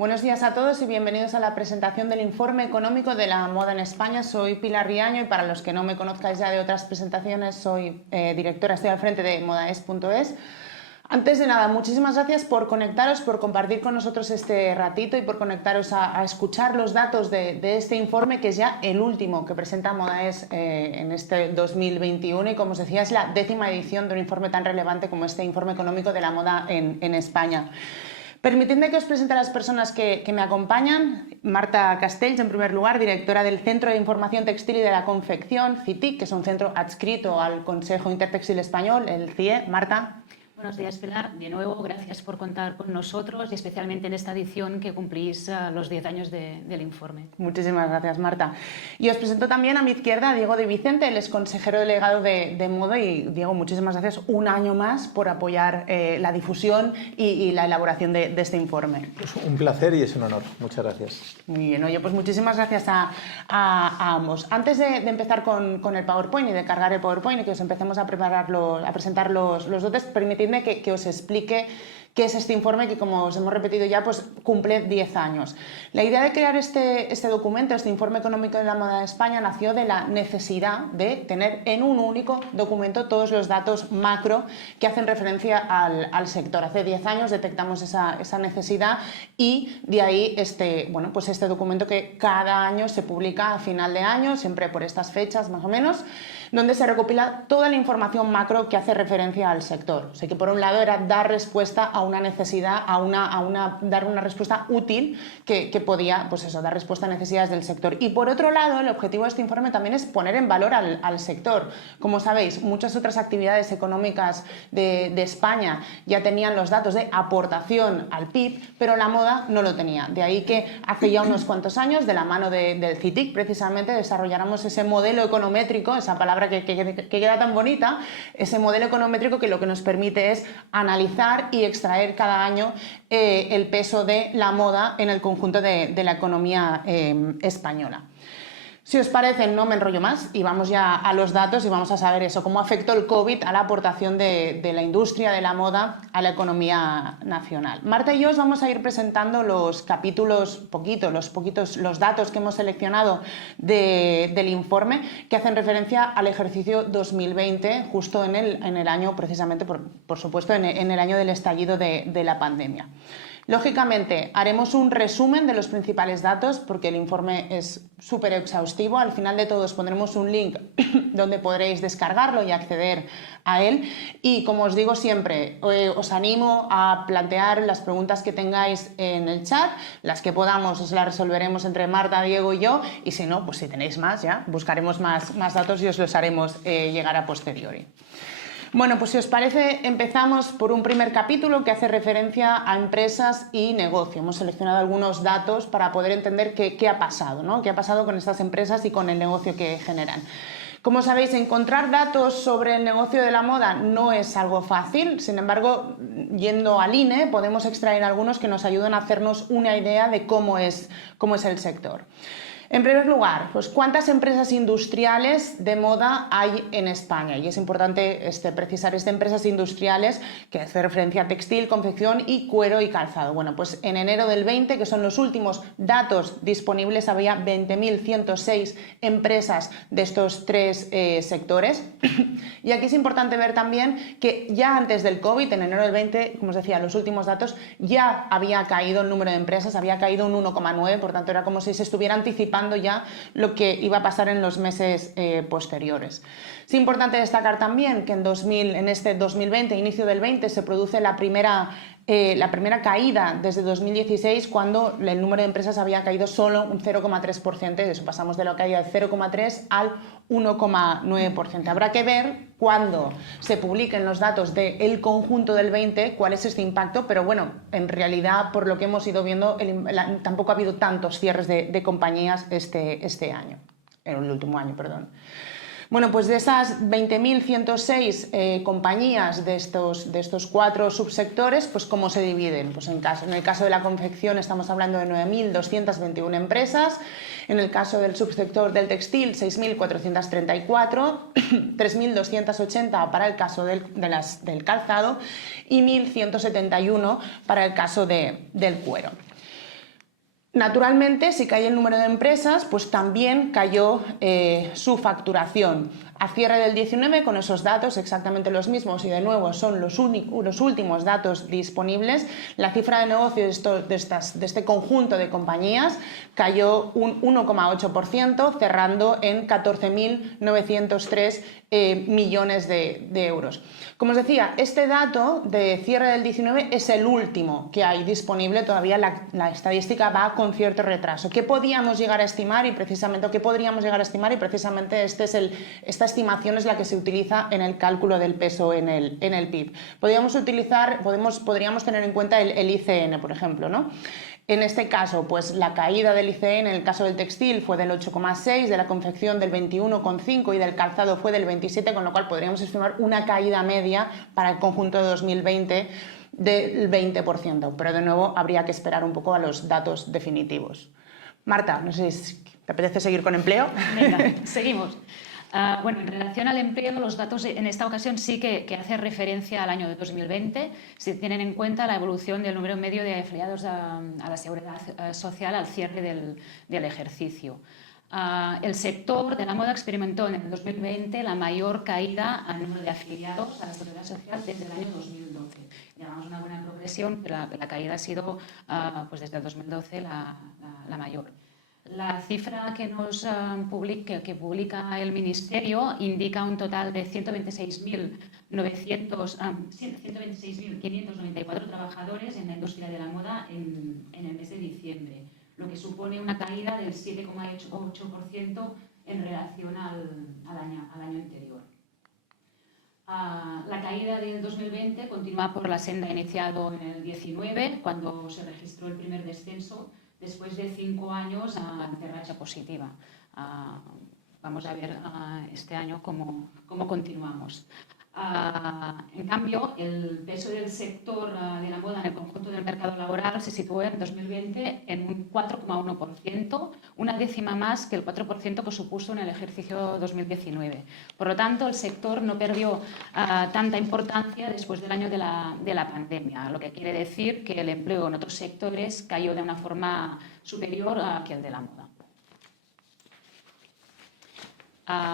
Buenos días a todos y bienvenidos a la presentación del informe económico de la moda en España. Soy Pilar Riaño y para los que no me conozcáis ya de otras presentaciones, soy directora, estoy al frente de modaes.es. Antes de nada, muchísimas gracias por conectaros, por compartir con nosotros este ratito y por conectaros a escuchar los datos de este informe, que es ya el último que presenta Modaes en este 2021 y, como os decía, es la 10ª edición de un informe tan relevante como este informe económico de la moda en España. Permitidme que os presente a las personas que me acompañan. Marta Castells, en primer lugar, directora del Centro de Información Textil y de la Confección, CITIC, que es un centro adscrito al Consejo Intertextil Español, el CIE. Marta. Buenos días, Pilar. De nuevo, gracias por contar con nosotros y especialmente en esta edición que cumplís los 10 años del informe. Muchísimas gracias, Marta. Y os presento también a mi izquierda a Diego de Vicente, él es consejero delegado de Moda. Y Diego, muchísimas gracias un año más por apoyar la difusión y la elaboración de este informe. Es un placer y es un honor. Muchas gracias. Muy bien, oye, pues muchísimas gracias a ambos. Antes de empezar con el PowerPoint y de cargar el PowerPoint y que os empecemos a presentar los dotes, permitidme que os explique qué es este informe que, como os hemos repetido ya, pues cumple 10 años. La idea de crear este documento, este informe económico de la moda de España, nació de la necesidad de tener en un único documento todos los datos macro que hacen referencia al sector. Hace 10 años detectamos esa necesidad y de ahí este documento que cada año se publica a final de año, siempre por estas fechas más o menos, donde se recopila toda la información macro que hace referencia al sector. O sea que por un lado era dar respuesta a una necesidad, dar una respuesta útil que podía, pues eso, dar respuesta a necesidades del sector. Y por otro lado, el objetivo de este informe también es poner en valor al sector. Como sabéis, muchas otras actividades económicas de España ya tenían los datos de aportación al PIB, pero la moda no lo tenía. De ahí que hace ya unos cuantos años, de la mano del CITIC, precisamente, desarrolláramos ese modelo econométrico, esa palabra que queda tan bonita, ese modelo econométrico que lo que nos permite es analizar y extraer cada año el peso de la moda en el conjunto de la economía española. Si os parece, no me enrollo más y vamos ya a los datos y vamos a saber eso, cómo afectó el COVID a la aportación de la industria de la moda a la economía nacional. Marta y yo os vamos a ir presentando los capítulos, los datos que hemos seleccionado del informe que hacen referencia al ejercicio 2020, justo en el año, precisamente, por supuesto, en el año del estallido de la pandemia. Lógicamente, haremos un resumen de los principales datos porque el informe es súper exhaustivo. Al final de todo os pondremos un link donde podréis descargarlo y acceder a él. Y como os digo siempre, os animo a plantear las preguntas que tengáis en el chat. Las que podamos os las resolveremos entre Marta, Diego y yo. Y si no, pues si tenéis más, ya buscaremos más datos y os los haremos llegar a posteriori. Bueno, pues si os parece, empezamos por un primer capítulo que hace referencia a empresas y negocio. Hemos seleccionado algunos datos para poder entender qué ha pasado, ¿no? ¿Qué ha pasado con estas empresas y con el negocio que generan? Como sabéis, encontrar datos sobre el negocio de la moda no es algo fácil. Sin embargo, yendo al INE, podemos extraer algunos que nos ayudan a hacernos una idea de cómo es el sector. En primer lugar, pues ¿cuántas empresas industriales de moda hay en España? Y es importante precisar empresas industriales que hace referencia a textil, confección y cuero y calzado. Bueno, pues en enero del 20, que son los últimos datos disponibles, había 20.106 empresas de estos tres sectores. Y aquí es importante ver también que ya antes del COVID, en enero del 20, como os decía, los últimos datos, ya había caído el número de empresas, había caído un 1,9, por tanto era como si se estuviera anticipando ya lo que iba a pasar en los meses posteriores. Es importante destacar también que en este 2020, inicio del 20, se produce la primera caída desde 2016, cuando el número de empresas había caído solo un 0,3%, de eso pasamos de la caída de 0,3 al 1,9%. Habrá que ver cuando se publiquen los datos del conjunto del 20 cuál es este impacto, pero bueno, en realidad, por lo que hemos ido viendo, tampoco ha habido tantos cierres de compañías este año, en el último año, perdón. Bueno, pues de esas 20.106 compañías de estos cuatro subsectores, pues ¿cómo se dividen? Pues en el caso de la confección estamos hablando de 9.221 empresas, en el caso del subsector del textil 6.434, 3.280 para el caso del calzado y 1.171 para el caso del cuero. Naturalmente, si cae el número de empresas, pues también cayó su facturación. A cierre del 19, con esos datos exactamente los mismos y de nuevo son los últimos datos disponibles, la cifra de negocio de este conjunto de compañías cayó un 1,8%, cerrando en 14.903 millones de euros. Como os decía, este dato de cierre del 19 es el último que hay disponible, todavía la estadística va con cierto retraso. ¿Qué podíamos llegar a estimar? Y precisamente esta estimación es la que se utiliza en el cálculo del peso en el PIB. Podríamos tener en cuenta el ICN, por ejemplo, ¿no? En este caso, pues la caída del ICN en el caso del textil fue del 8,6, de la confección del 21,5 y del calzado fue del 27, con lo cual podríamos estimar una caída media para el conjunto de 2020 del 20%, pero de nuevo habría que esperar un poco a los datos definitivos. Marta, no sé si te apetece seguir con empleo. Venga, seguimos. Bueno, en relación al empleo, los datos en esta ocasión sí que hacen referencia al año de 2020, si tienen en cuenta la evolución del número medio de afiliados a la Seguridad Social al cierre del ejercicio. El sector de la moda experimentó en el 2020 la mayor caída al número de afiliados a la Seguridad Social desde el año 2012. Llevamos una buena progresión, pero la caída ha sido pues desde el 2012 la mayor. La cifra que publica el Ministerio indica un total de 126.594 trabajadores en la industria de la moda en el mes de diciembre, lo que supone una caída del 7,8% en relación al año anterior. La caída del 2020 continúa por la senda iniciado en el 19, cuando se registró el primer descenso, después de 5 años de racha positiva. Vamos a ver este año cómo continuamos. En cambio, el peso del sector de la moda en el conjunto del mercado laboral se situó en 2020 en un 4,1%, una décima más que el 4% que supuso en el ejercicio 2019. Por lo tanto, el sector no perdió tanta importancia después del año de la pandemia, lo que quiere decir que el empleo en otros sectores cayó de una forma superior que el de la moda.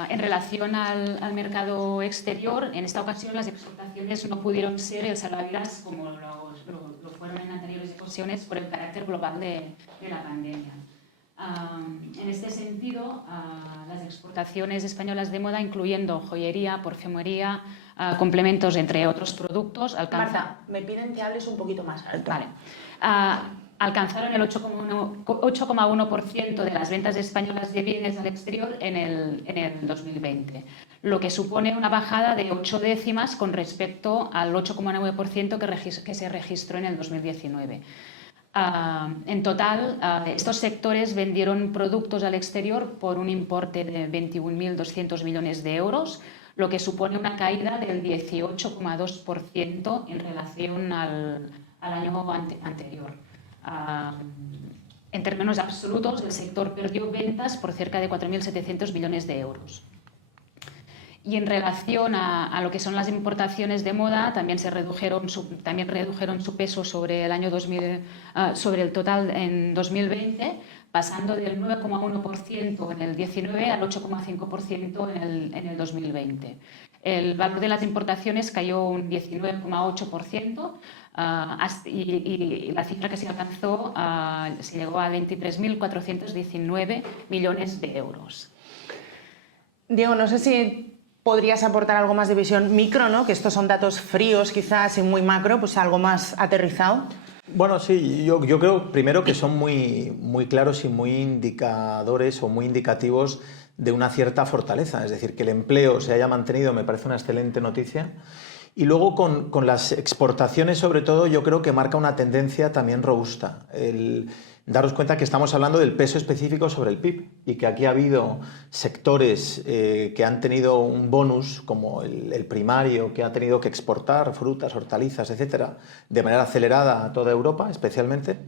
En relación al mercado exterior, en esta ocasión las exportaciones no pudieron ser el salvavidas como lo fueron en anteriores ocasiones por el carácter global de la pandemia. En este sentido, las exportaciones españolas de moda, incluyendo joyería, perfumería, complementos, entre otros productos, alcanzan... Marta, me piden que hables un poquito más alto. Vale. Alcanzaron el 8,1% de las ventas españolas de bienes al exterior en el 2020, lo que supone una bajada de 8 décimas con respecto al 8,9% que se registró en el 2019. En total, estos sectores vendieron productos al exterior por un importe de 21.200 millones de euros, lo que supone una caída del 18,2% en relación al año anterior. En términos absolutos, el sector perdió ventas por cerca de 4.700 millones de euros. Y en relación a lo que son las importaciones de moda, también redujeron su peso sobre el total en 2020, pasando del 9,1% en el 19 al 8,5% en el 2020. El valor de las importaciones cayó un 19,8%, y la cifra que se alcanzó se llegó a 23.419 millones de euros. Diego, no sé si podrías aportar algo más de visión micro, ¿no? Que estos son datos fríos quizás y muy macro, pues algo más aterrizado. Bueno, sí, yo creo primero que son muy claros y muy indicadores o muy indicativos de una cierta fortaleza, es decir, que el empleo se haya mantenido me parece una excelente noticia. Y luego con las exportaciones, sobre todo, yo creo que marca una tendencia también robusta. Daros cuenta que estamos hablando del peso específico sobre el PIB y que aquí ha habido sectores que han tenido un bonus, como el primario, que ha tenido que exportar frutas, hortalizas, etcétera, de manera acelerada a toda Europa, especialmente.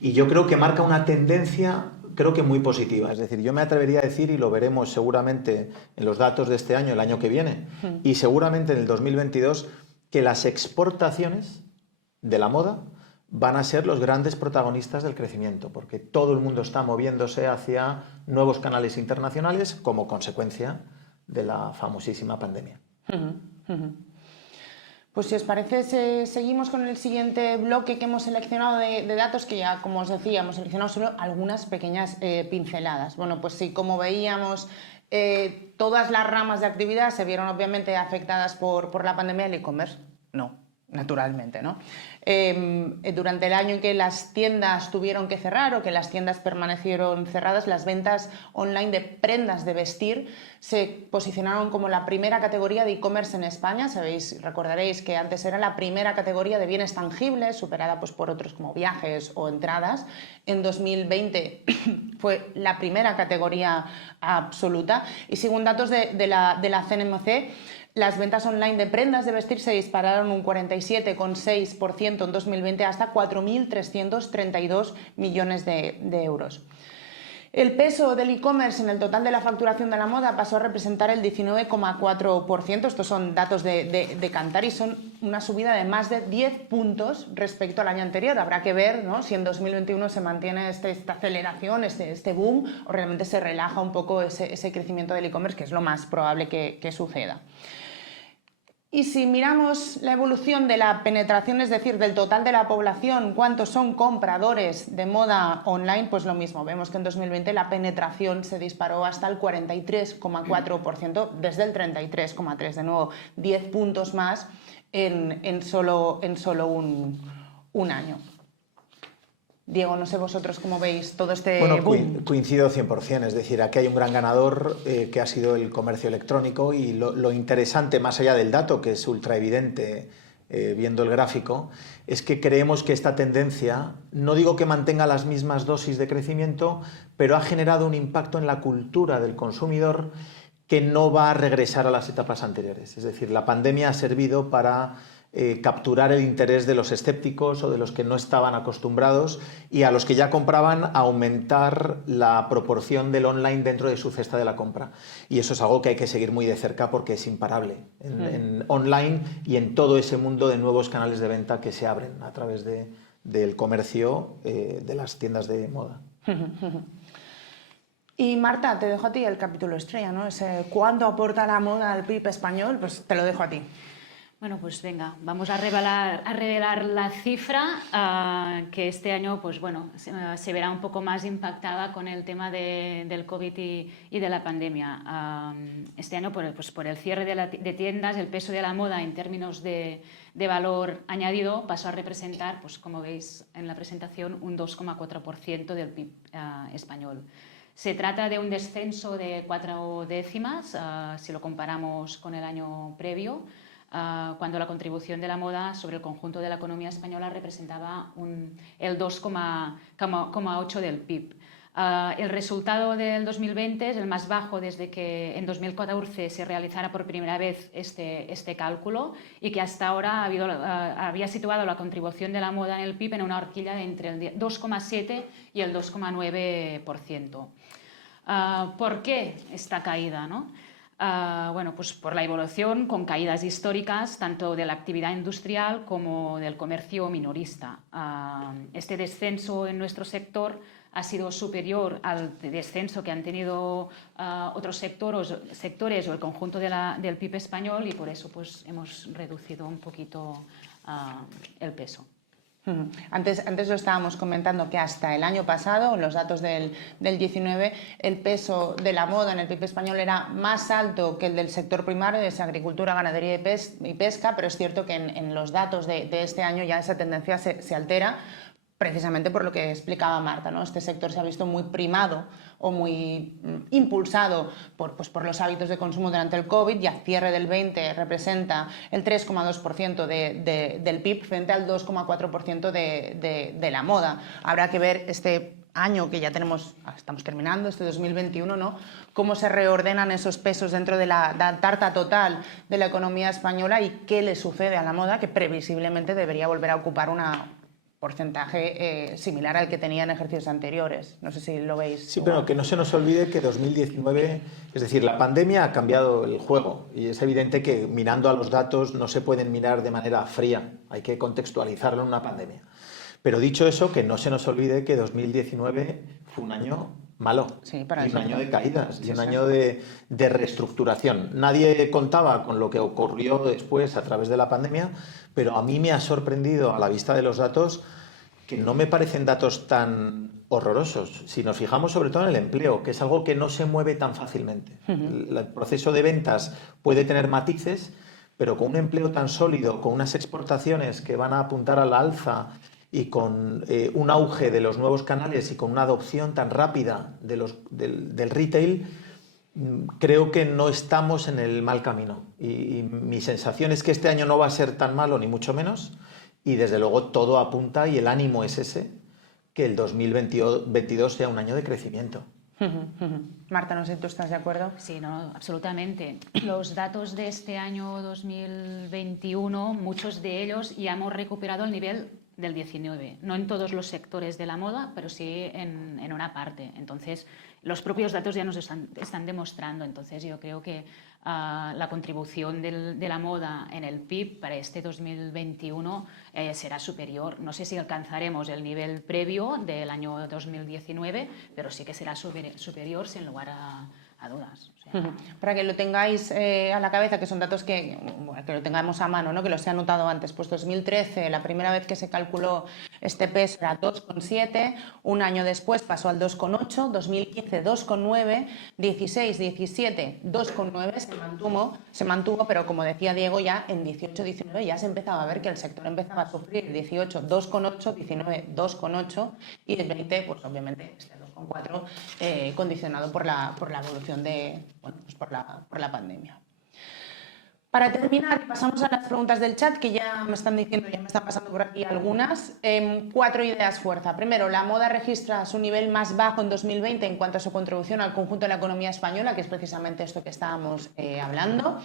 Y yo creo que marca una tendencia, creo que muy positiva. Es decir, yo me atrevería a decir, y lo veremos seguramente en los datos de este año, el año que viene, y seguramente en el 2022, que las exportaciones de la moda van a ser los grandes protagonistas del crecimiento, porque todo el mundo está moviéndose hacia nuevos canales internacionales como consecuencia de la famosísima pandemia. Pues si os parece, seguimos con el siguiente bloque que hemos seleccionado de datos, que ya, como os decía, hemos seleccionado solo algunas pequeñas pinceladas. Bueno, pues sí, como veíamos, todas las ramas de actividad se vieron obviamente afectadas por la pandemia. ¿El e-commerce? No, naturalmente, ¿no? Durante el año en que las tiendas tuvieron que cerrar o que las tiendas permanecieron cerradas, las ventas online de prendas de vestir se posicionaron como la primera categoría de e-commerce en España. Sabéis, recordaréis que antes era la primera categoría de bienes tangibles, superada pues, por otros como viajes o entradas. En 2020 fue la primera categoría absoluta. Y según datos de la CNMC, las ventas online de prendas de vestir se dispararon un 47,6% en 2020 hasta 4.332 millones de euros. El peso del e-commerce en el total de la facturación de la moda pasó a representar el 19,4%. Estos son datos de Kantar y son una subida de más de 10 puntos respecto al año anterior. Habrá que ver, ¿no?, si en 2021 se mantiene esta aceleración, este boom, o realmente se relaja un poco ese crecimiento del e-commerce, que es lo más probable que suceda. Y si miramos la evolución de la penetración, es decir, del total de la población, cuántos son compradores de moda online, pues lo mismo. Vemos que en 2020 la penetración se disparó hasta el 43,4%, desde el 33,3%, de nuevo 10 puntos más en solo un año. Diego, no sé vosotros cómo veis todo este boom. Coincido 100%, es decir, aquí hay un gran ganador que ha sido el comercio electrónico, y lo interesante, más allá del dato, que es ultra evidente viendo el gráfico, es que creemos que esta tendencia, no digo que mantenga las mismas dosis de crecimiento, pero ha generado un impacto en la cultura del consumidor que no va a regresar a las etapas anteriores. Es decir, la pandemia ha servido para capturar el interés de los escépticos o de los que no estaban acostumbrados, y a los que ya compraban aumentar la proporción del online dentro de su cesta de la compra. Y eso es algo que hay que seguir muy de cerca porque es imparable en online y en todo ese mundo de nuevos canales de venta que se abren a través del comercio de las tiendas de moda. Y Marta, te dejo a ti el capítulo estrella, ¿no? ¿Cuánto aporta la moda al PIB español? Pues te lo dejo a ti. Bueno, pues venga, vamos a revelar la cifra que este año, pues bueno, se verá un poco más impactada con el tema del COVID y de la pandemia. Este año, pues por el cierre de tiendas, el peso de la moda en términos de valor añadido pasó a representar, pues como veis en la presentación, un 2,4% del PIB español. Se trata de un descenso de 4 décimas si lo comparamos con el año previo, cuando la contribución de la moda sobre el conjunto de la economía española representaba el 2,8% del PIB. El resultado del 2020 es el más bajo desde que en 2014 se realizara por primera vez este cálculo, y que hasta ahora había situado la contribución de la moda en el PIB en una horquilla de entre el 2,7% y el 2,9%. ¿Por qué esta caída, no? Bueno, pues por la evolución con caídas históricas tanto de la actividad industrial como del comercio minorista. Este descenso en nuestro sector ha sido superior al descenso que han tenido otros sectores o el conjunto del PIB español, y por eso pues hemos reducido un poquito el peso. Antes lo estábamos comentando, que hasta el año pasado, en los datos del 19, el peso de la moda en el PIB español era más alto que el del sector primario, de agricultura, ganadería y pesca, pero es cierto que en los datos de este año ya esa tendencia se altera, precisamente por lo que explicaba Marta, ¿no? Este sector se ha visto muy primado o muy impulsado por los hábitos de consumo durante el COVID, y a cierre del 20 representa el 3,2% del PIB frente al 2,4% de la moda. Habrá que ver este año que ya estamos terminando, este 2021, ¿no?, cómo se reordenan esos pesos dentro de la tarta total de la economía española y qué le sucede a la moda, que previsiblemente debería volver a ocupar un porcentaje similar al que tenía en ejercicios anteriores. No sé si lo veis. Sí, pero que no se nos olvide que 2019, es decir, la pandemia ha cambiado el juego, y es evidente que mirando a los datos no se pueden mirar de manera fría, hay que contextualizarlo en una pandemia. Pero dicho eso, que no se nos olvide que 2019 fue un año malo, Sí, para y el un año de sector. caídas, y Sí, un sí. año de reestructuración. Nadie contaba con lo que ocurrió después a través de la pandemia, pero a mí me ha sorprendido a la vista de los datos que no me parecen datos tan horrorosos. Si nos fijamos sobre todo en el empleo, que es algo que no se mueve tan fácilmente. El proceso de ventas puede tener matices, pero con un empleo tan sólido, con unas exportaciones que van a apuntar a la alza y con un auge de los nuevos canales y con una adopción tan rápida del retail, creo que no estamos en el mal camino. Y mi sensación es que este año no va a ser tan malo, ni mucho menos, y desde luego todo apunta y el ánimo es ese, que el 2022 sea un año de crecimiento. Marta, no sé si tú estás de acuerdo. Sí, no, absolutamente. Los datos de este año 2021, muchos de ellos ya hemos recuperado el nivel del 19. No en todos los sectores de la moda, pero sí en una parte. Entonces, los propios datos ya nos están demostrando. Entonces, yo creo que la contribución de la moda en el PIB para este 2021 será superior. No sé si alcanzaremos el nivel previo del año 2019, pero sí que será superior sin lugar a dudas. O sea, Para que lo tengáis a la cabeza, que son datos que lo tengamos a mano, ¿no? Que los he anotado antes. Pues 2013, la primera vez que se calculó este peso era 2,7, un año después pasó al 2,8, 2015 2,9, 16, 17 2,9 se mantuvo, pero como decía Diego, ya en 18, 19 ya se empezaba a ver que el sector empezaba a sufrir. 18, 2,8, 19, 2,8 y el 20, pues obviamente este 2,4 condicionado por la evolución por la pandemia. Para terminar, pasamos a las preguntas del chat, que ya me están diciendo, ya me están pasando por aquí algunas. 4 ideas fuerza. Primero, la moda registra su nivel más bajo en 2020 en cuanto a su contribución al conjunto de la economía española, que es precisamente esto que estábamos hablando.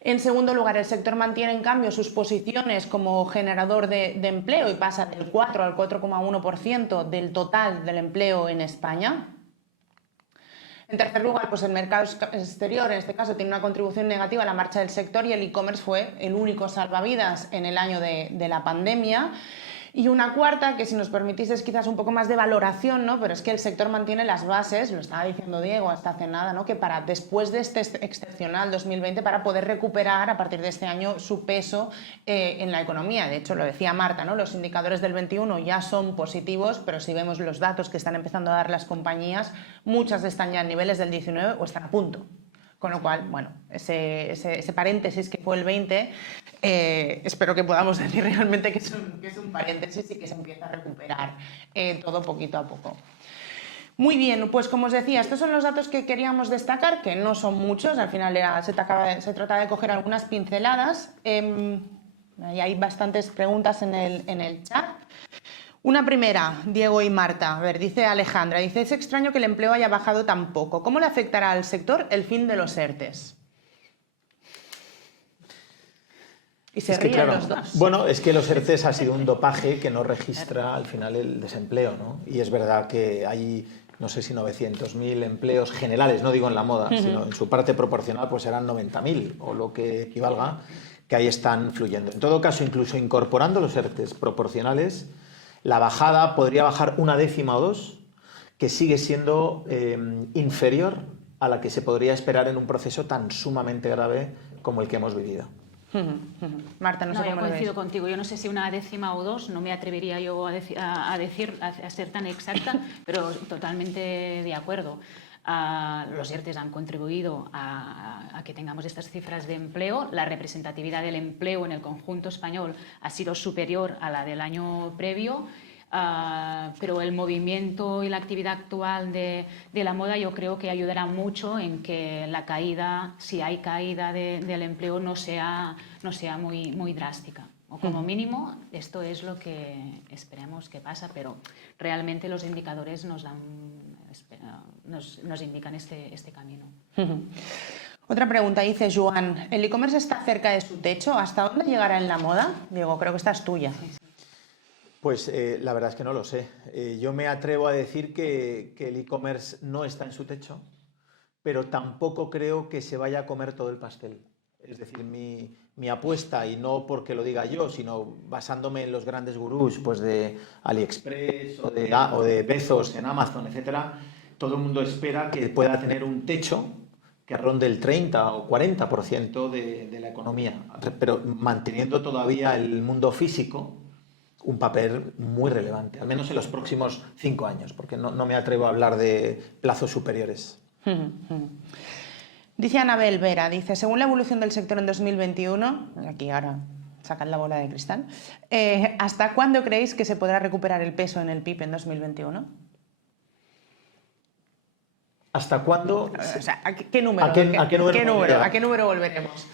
En segundo lugar, el sector mantiene en cambio sus posiciones como generador de empleo y pasa del 4 al 4,1% del total del empleo en España. En tercer lugar, pues el mercado exterior, en este caso, tiene una contribución negativa a la marcha del sector y el e-commerce fue el único salvavidas en el año de la pandemia. Y una cuarta, que si nos permitís es quizás un poco más de valoración, ¿no? Pero es que el sector mantiene las bases, lo estaba diciendo Diego hasta hace nada, ¿no? Que para después de este excepcional 2020, para poder recuperar a partir de este año su peso en la economía. De hecho, lo decía Marta, ¿no? Los indicadores del 21 ya son positivos, pero si vemos los datos que están empezando a dar las compañías, muchas están ya en niveles del 19 o están a punto. Con lo cual, bueno, ese paréntesis que fue el 20, espero que podamos decir realmente que es un paréntesis y que se empieza a recuperar todo poquito a poco. Muy bien, pues como os decía, estos son los datos que queríamos destacar, que no son muchos, al final se trata de coger algunas pinceladas. Y hay bastantes preguntas en el chat. Una primera, Diego y Marta. A ver, dice Alejandra, dice, es extraño que el empleo haya bajado tan poco. ¿Cómo le afectará al sector el fin de los ERTES? Y se ríen los dos. Bueno, es que los ERTES ha sido un dopaje que no registra al final el desempleo, ¿no? Y es verdad que hay, no sé si 900.000 empleos generales, no digo en la moda, sino en su parte proporcional, pues serán 90.000 o lo que equivalga, que ahí están fluyendo. En todo caso, incluso incorporando los ERTES proporcionales, la bajada podría bajar 1/10 o 2, que sigue siendo inferior a la que se podría esperar en un proceso tan sumamente grave como el que hemos vivido. Marta, no sé yo cómo lo coincido ves. contigo. Yo no sé si 1/10 o 2, no me atrevería yo a ser tan exacta, pero totalmente de acuerdo. Los ERTES han contribuido a que tengamos estas cifras de empleo. La representatividad del empleo en el conjunto español ha sido superior a la del año previo. Pero el movimiento y la actividad actual de la moda yo creo que ayudará mucho en que la caída, si hay caída del empleo, no sea muy drástica. O como mínimo, esto es lo que esperamos que pasa, pero realmente los indicadores nos indican este camino. Otra pregunta, dice Joan, ¿el e-commerce está cerca de su techo? ¿Hasta dónde llegará en la moda? Diego, creo que esta es tuya. Pues la verdad es que no lo sé. Yo me atrevo a decir que el e-commerce no está en su techo, pero tampoco creo que se vaya a comer todo el pastel. Es decir, mi mi apuesta, y no porque lo diga yo, sino basándome en los grandes gurús pues de AliExpress o de Bezos en Amazon, etcétera, todo el mundo espera que pueda tener un techo que ronde el 30 o 40% de la economía, pero manteniendo todavía el mundo físico un papel muy relevante, al menos en los próximos 5 años, porque no me atrevo a hablar de plazos superiores. Dice Anabel Vera, dice, según la evolución del sector en 2021, aquí ahora sacad la bola de cristal, ¿hasta cuándo creéis que se podrá recuperar el peso en el PIB en 2021? ¿Hasta cuándo? O sea, ¿qué número? ¿A qué número? ¿A qué número volveremos?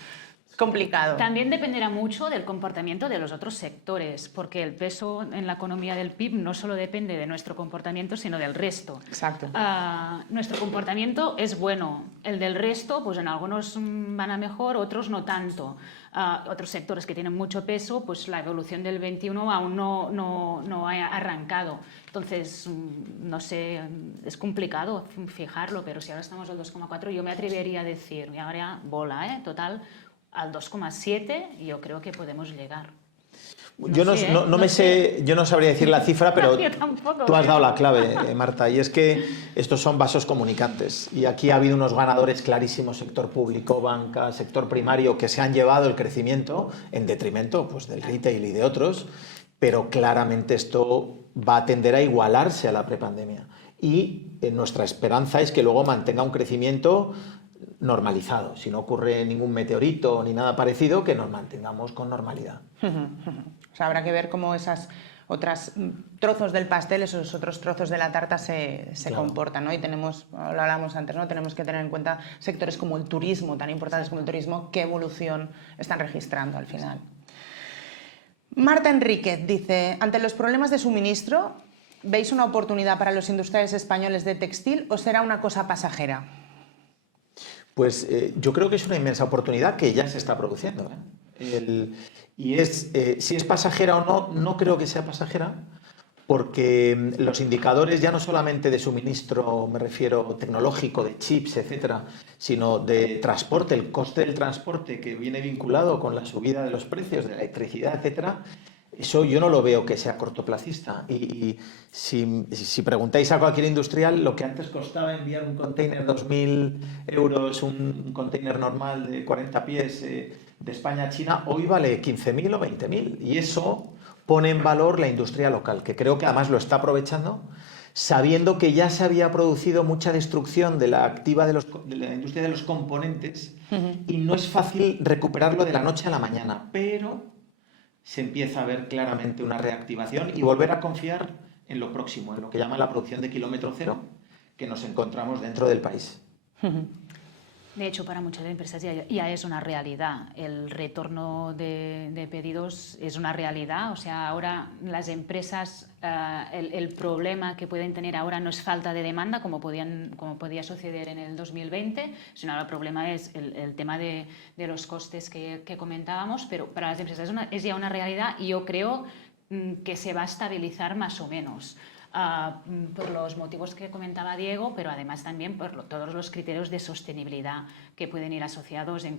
Es complicado. También dependerá mucho del comportamiento de los otros sectores, porque el peso en la economía del PIB no solo depende de nuestro comportamiento, sino del resto. Exacto. Nuestro comportamiento es bueno, el del resto, pues en algunos van a mejor, otros no tanto. Otros sectores que tienen mucho peso, pues la evolución del 21 aún no ha arrancado. Entonces, no sé, es complicado fijarlo, pero si ahora estamos al 2,4, yo me atrevería a decir, y ahora bola, total, al 2,7 yo creo que podemos llegar. Yo no sabría decir la cifra, pero Yo tampoco, tú has dado la clave, Marta, y es que estos son vasos comunicantes y aquí ha habido unos ganadores clarísimos, sector público, banca, sector primario, que se han llevado el crecimiento en detrimento pues, del retail y de otros, pero claramente esto va a tender a igualarse a la prepandemia y nuestra esperanza es que luego mantenga un crecimiento normalizado, si no ocurre ningún meteorito ni nada parecido, que nos mantengamos con normalidad. O sea, habrá que ver cómo esas otras trozos del pastel, esos otros trozos de la tarta se comportan, ¿no? Y tenemos, lo hablamos antes, ¿no? Tenemos que tener en cuenta sectores como el turismo, tan importantes como el turismo, qué evolución están registrando al final. Marta Enríquez dice, ante los problemas de suministro, ¿veis una oportunidad para los industriales españoles de textil o será una cosa pasajera? Pues yo creo que es una inmensa oportunidad que ya se está produciendo. Si es pasajera o no creo que sea pasajera, porque los indicadores ya no solamente de suministro, me refiero tecnológico, de chips, etcétera, sino de transporte, el coste del transporte que viene vinculado con la subida de los precios de la electricidad, etcétera, eso yo no lo veo que sea cortoplacista. Y si preguntáis a cualquier industrial, lo que antes costaba enviar un container 2.000 euros, un container normal de 40 pies de España a China, hoy vale 15.000 o 20.000. Y eso pone en valor la industria local, que creo que además lo está aprovechando, sabiendo que ya se había producido mucha destrucción de la activa de la industria de los componentes y no es fácil recuperarlo de la noche a la mañana, pero se empieza a ver claramente una reactivación y volver a confiar en lo próximo, en lo que llaman la producción de kilómetro cero, que nos encontramos dentro del país. De hecho, para muchas empresas ya es una realidad. El retorno de pedidos es una realidad. O sea, ahora las empresas, el problema que pueden tener ahora no es falta de demanda, como podía suceder en el 2020, sino el problema es el tema de los costes que comentábamos, pero para las empresas es ya una realidad y yo creo que se va a estabilizar más o menos. Por los motivos que comentaba Diego, pero además también por todos los criterios de sostenibilidad que pueden ir asociados en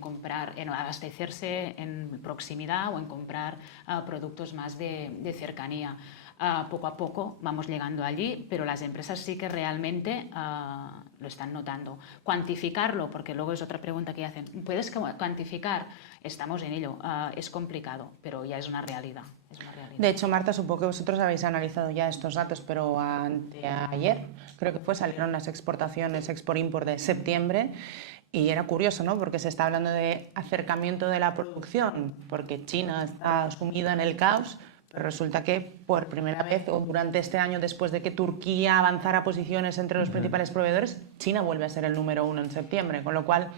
abastecerse en proximidad o en comprar productos más de cercanía. Poco a poco vamos llegando allí, pero las empresas sí que realmente lo están notando. Cuantificarlo, porque luego es otra pregunta que hacen. ¿Puedes cuantificar? Estamos en ello. Es complicado, pero ya es una realidad. De hecho, Marta, supongo que vosotros habéis analizado ya estos datos, pero anteayer, creo que salieron las exportaciones Export-Import de septiembre. Y era curioso, ¿no? Porque se está hablando de acercamiento de la producción, porque China está sumida en el caos, pero resulta que por primera vez o durante este año, después de que Turquía avanzara posiciones entre los principales proveedores, China vuelve a ser el número 1 en septiembre, con lo cual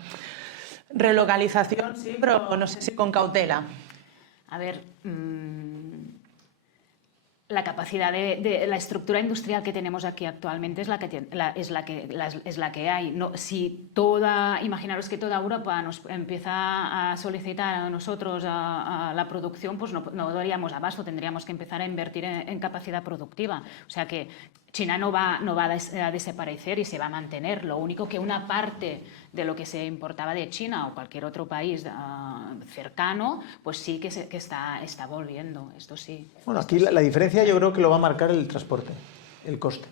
relocalización sí, pero no sé si con cautela. A ver, la capacidad de la estructura industrial que tenemos aquí actualmente es la que hay. No, imaginaros que toda Europa nos empieza a solicitar a nosotros a la producción, pues no daríamos abasto, tendríamos que empezar a invertir en capacidad productiva. O sea que China no va a desaparecer y se va a mantener. Lo único que una parte de lo que se importaba de China o cualquier otro país cercano, pues sí que está volviendo. Esto sí. Bueno, aquí la diferencia yo creo que lo va a marcar el transporte, el coste.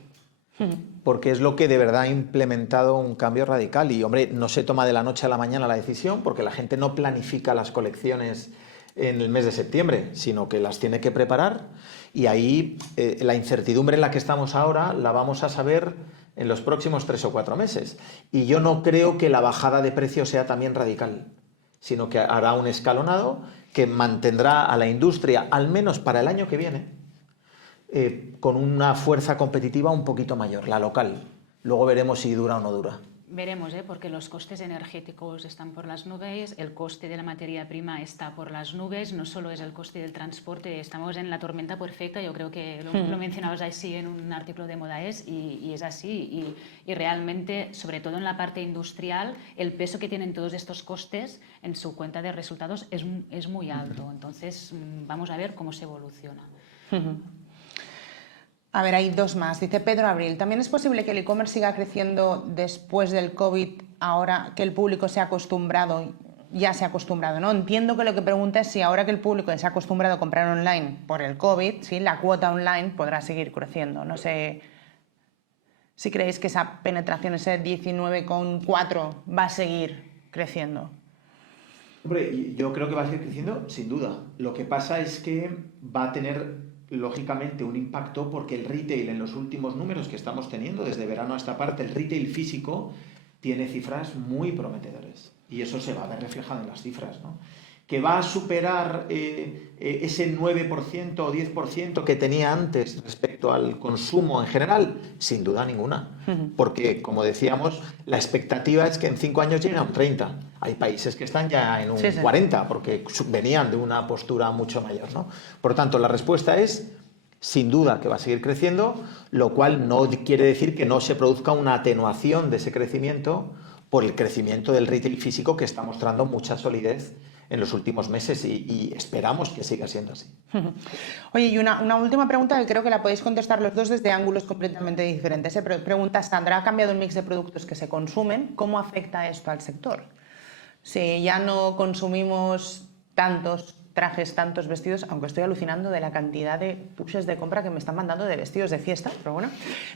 Porque es lo que de verdad ha implementado un cambio radical. Y, hombre, no se toma de la noche a la mañana la decisión, porque la gente no planifica las colecciones en el mes de septiembre, sino que las tiene que preparar. Y ahí la incertidumbre en la que estamos ahora la vamos a saber en los próximos 3 o 4 meses. Y yo no creo que la bajada de precios sea también radical, sino que hará un escalonado que mantendrá a la industria, al menos para el año que viene, con una fuerza competitiva un poquito mayor, la local. Luego veremos si dura o no dura. Veremos, porque los costes energéticos están por las nubes, el coste de la materia prima está por las nubes, no solo es el coste del transporte, estamos en la tormenta perfecta, yo creo que lo mencionabas así en un artículo de Modaes y es así, y realmente, sobre todo en la parte industrial, el peso que tienen todos estos costes en su cuenta de resultados es muy alto, entonces vamos a ver cómo se evoluciona. A ver, hay 2 más. Dice Pedro Abril, ¿también es posible que el e-commerce siga creciendo después del COVID, ahora que el público ya se ha acostumbrado, ¿no? Entiendo que lo que pregunta es si ahora que el público se ha acostumbrado a comprar online por el COVID, ¿sí?, la cuota online podrá seguir creciendo. No sé si creéis que esa penetración, ese 19,4, va a seguir creciendo. Hombre, yo creo que va a seguir creciendo, sin duda. Lo que pasa es que va a tener, lógicamente, un impacto porque el retail, en los últimos números que estamos teniendo desde verano a esta parte, el retail físico tiene cifras muy prometedoras y eso se va a ver reflejado en las cifras, ¿no? ¿Que va a superar ese 9% o 10% que tenía antes respecto al consumo en general? Sin duda ninguna, porque, como decíamos, la expectativa es que en 5 años llegue a un 30%. Hay países que están ya en un 40%, porque venían de una postura mucho mayor, ¿no? Por tanto, la respuesta es, sin duda, que va a seguir creciendo, lo cual no quiere decir que no se produzca una atenuación de ese crecimiento por el crecimiento del retail físico, que está mostrando mucha solidez en los últimos meses y esperamos que siga siendo así. Oye, y una última pregunta que creo que la podéis contestar los dos desde ángulos completamente diferentes. Pregunta Sandra, ¿ha cambiado el mix de productos que se consumen? ¿Cómo afecta esto al sector? Si ya no consumimos tantos trajes, tantos vestidos, aunque estoy alucinando de la cantidad de pushes de compra que me están mandando de vestidos de fiesta, pero bueno,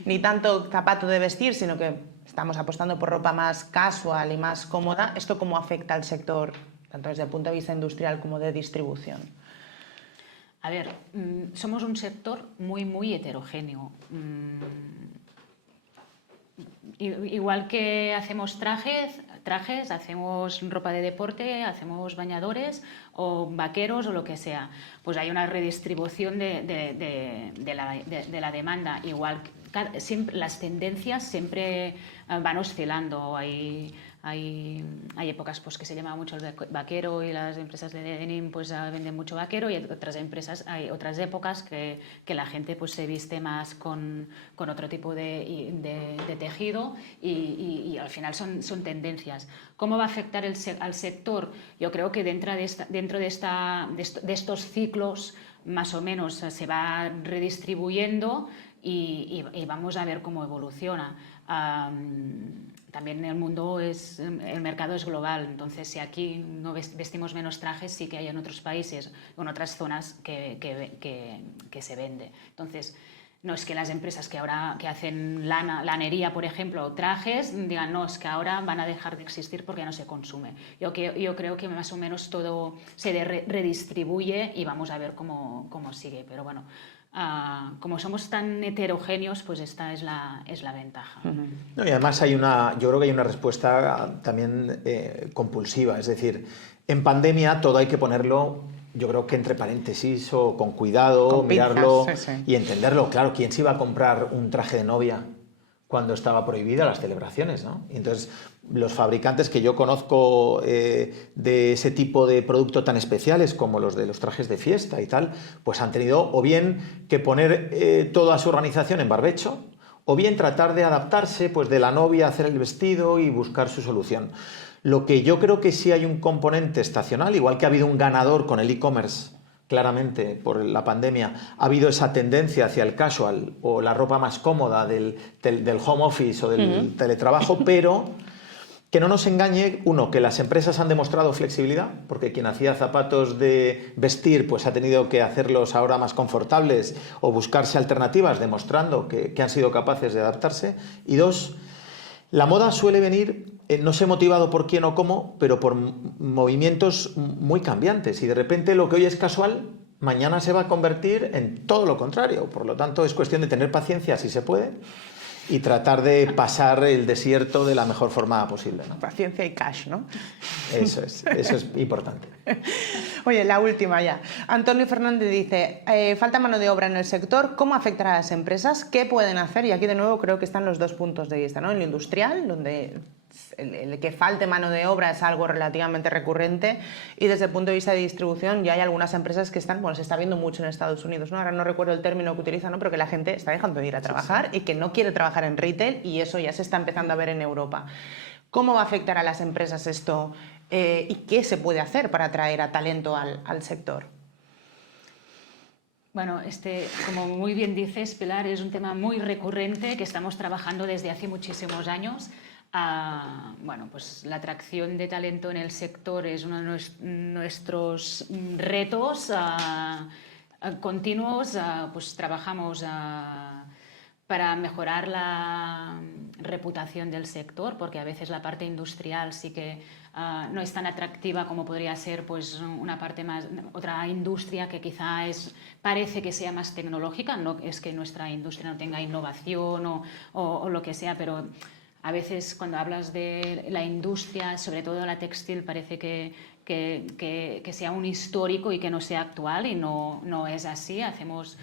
ni tanto zapato de vestir, sino que estamos apostando por ropa más casual y más cómoda. ¿Esto cómo afecta al sector, tanto desde el punto de vista industrial como de distribución? A ver, somos un sector muy heterogéneo. Igual que hacemos trajes, hacemos ropa de deporte, hacemos bañadores o vaqueros o lo que sea, pues hay una redistribución de la demanda. Igual, las tendencias siempre van oscilando. Hay épocas pues, que se llama mucho el vaquero y las empresas de denim pues, venden mucho vaquero, y hay otras épocas que la gente pues, se viste más con otro tipo de tejido y al final son tendencias. ¿Cómo va a afectar al sector? Yo creo que dentro de estos ciclos más o menos se va redistribuyendo y vamos a ver cómo evoluciona. También el mercado es global, entonces si aquí no vestimos menos trajes, sí que hay en otros países o en otras zonas que se vende. Entonces, no es que las empresas que hacen lanería, por ejemplo, o trajes, digan, no, es que ahora van a dejar de existir porque no se consume. Yo creo que más o menos todo se redistribuye y vamos a ver cómo sigue, pero bueno. Como somos tan heterogéneos, pues esta es la ventaja. No, y además yo creo que hay una respuesta también compulsiva, es decir, en pandemia todo hay que ponerlo, yo creo que entre paréntesis o con cuidado, con mirarlo pinzas, sí. Y entenderlo. Claro, ¿quién se iba a comprar un traje de novia cuando estaba prohibida las celebraciones, ¿no? Y entonces, los fabricantes que yo conozco de ese tipo de producto tan especiales como los de los trajes de fiesta y tal, pues han tenido o bien que poner toda su organización en barbecho, o bien tratar de adaptarse pues, de la novia a hacer el vestido y buscar su solución. Lo que yo creo que sí hay un componente estacional, igual que ha habido un ganador con el e-commerce claramente por la pandemia, ha habido esa tendencia hacia el casual o la ropa más cómoda del home office o del teletrabajo, pero que no nos engañe, uno, que las empresas han demostrado flexibilidad, porque quien hacía zapatos de vestir pues ha tenido que hacerlos ahora más confortables o buscarse alternativas, demostrando que han sido capaces de adaptarse. Y dos, la moda suele venir, no sé motivado por quién o cómo, pero por movimientos muy cambiantes. Y de repente lo que hoy es casual, mañana se va a convertir en todo lo contrario. Por lo tanto, es cuestión de tener paciencia si se puede y tratar de pasar el desierto de la mejor forma posible, ¿no? Paciencia y cash, ¿no? Eso es importante. Oye, la última ya. Antonio Fernández dice, falta mano de obra en el sector, ¿cómo afectará a las empresas? ¿Qué pueden hacer? Y aquí de nuevo creo que están los dos puntos de vista, ¿no? En lo industrial, donde el que falte mano de obra es algo relativamente recurrente, y desde el punto de vista de distribución ya hay algunas empresas que están, bueno, se está viendo mucho en Estados Unidos, ¿no? Ahora no recuerdo el término que utilizan, ¿no? Pero que la gente está dejando de ir a trabajar y que no quiere trabajar en retail, y eso ya se está empezando a ver en Europa. ¿Cómo va a afectar a las empresas esto y qué se puede hacer para atraer a talento al sector? Bueno, como muy bien dices, Pilar, es un tema muy recurrente que estamos trabajando desde hace muchísimos años. Bueno, pues la atracción de talento en el sector es uno de nuestros retos continuos. Pues trabajamos para mejorar la reputación del sector, porque a veces la parte industrial sí que no es tan atractiva como podría ser pues otra industria que quizá parece que sea más tecnológica. No es que nuestra industria no tenga innovación o lo que sea, pero a veces cuando hablas de la industria, sobre todo la textil, parece que sea un histórico y que no sea actual, y no es así. Hacemos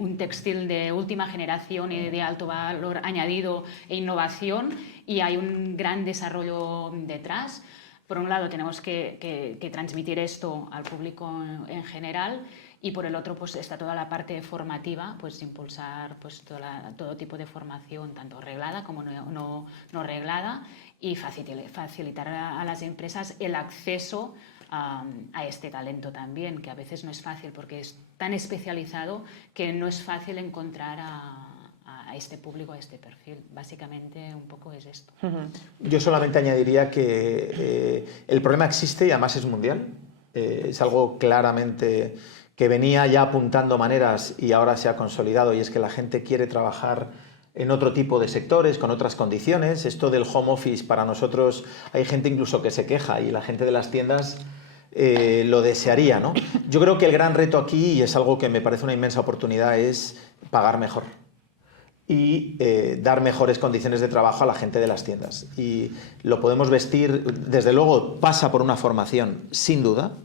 un textil de última generación y de alto valor añadido e innovación, y hay un gran desarrollo detrás. Por un lado tenemos que transmitir esto al público en general, y por el otro pues está toda la parte formativa, pues impulsar pues todo tipo de formación, tanto reglada como no reglada, y facilitar a las empresas el acceso a este talento también, que a veces no es fácil porque es tan especializado que no es fácil encontrar a este público, a este perfil. Básicamente un poco es esto. Yo solamente añadiría que el problema existe y además es mundial. Es algo claramente que venía ya apuntando maneras y ahora se ha consolidado, y es que la gente quiere trabajar en otro tipo de sectores, con otras condiciones. Esto del home office para nosotros, hay gente incluso que se queja, y la gente de las tiendas lo desearía, ¿no? Yo creo que el gran reto aquí, y es algo que me parece una inmensa oportunidad, es pagar mejor y dar mejores condiciones de trabajo a la gente de las tiendas. Y lo podemos vestir, desde luego pasa por una formación, sin duda,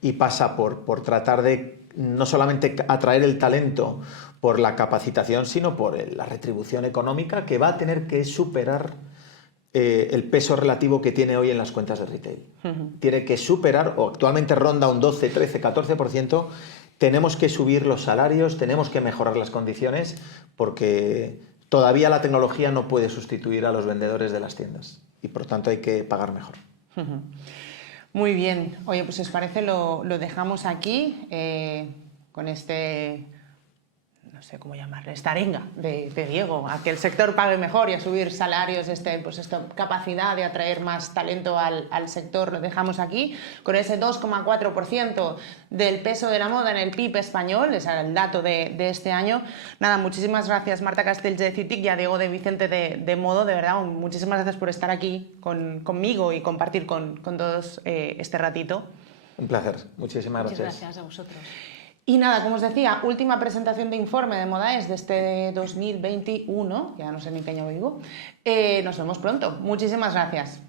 y pasa por tratar de no solamente atraer el talento por la capacitación, sino por la retribución económica, que va a tener que superar el peso relativo que tiene hoy en las cuentas de retail. Tiene que superar, o actualmente ronda un 12, 13, 14%. Tenemos que subir los salarios, tenemos que mejorar las condiciones, porque todavía la tecnología no puede sustituir a los vendedores de las tiendas, y por tanto hay que pagar mejor. Muy bien. Oye, pues si os parece lo dejamos aquí con no sé cómo llamarle, esta arenga de Diego, a que el sector pague mejor y a subir salarios, pues esta capacidad de atraer más talento al sector. Lo dejamos aquí con ese 2,4% del peso de la moda en el PIB español. Ese era el dato de este año. Nada, muchísimas gracias Marta Castells de CITIC y a Diego de Vicente de Modo. De verdad, muchísimas gracias por estar aquí conmigo y compartir con todos este ratito. Un placer. Muchísimas gracias. Muchas gracias a vosotros. Y nada, como os decía, última presentación de informe de Modaes de este 2021, ya no sé ni qué año vivo. Nos vemos pronto. Muchísimas gracias.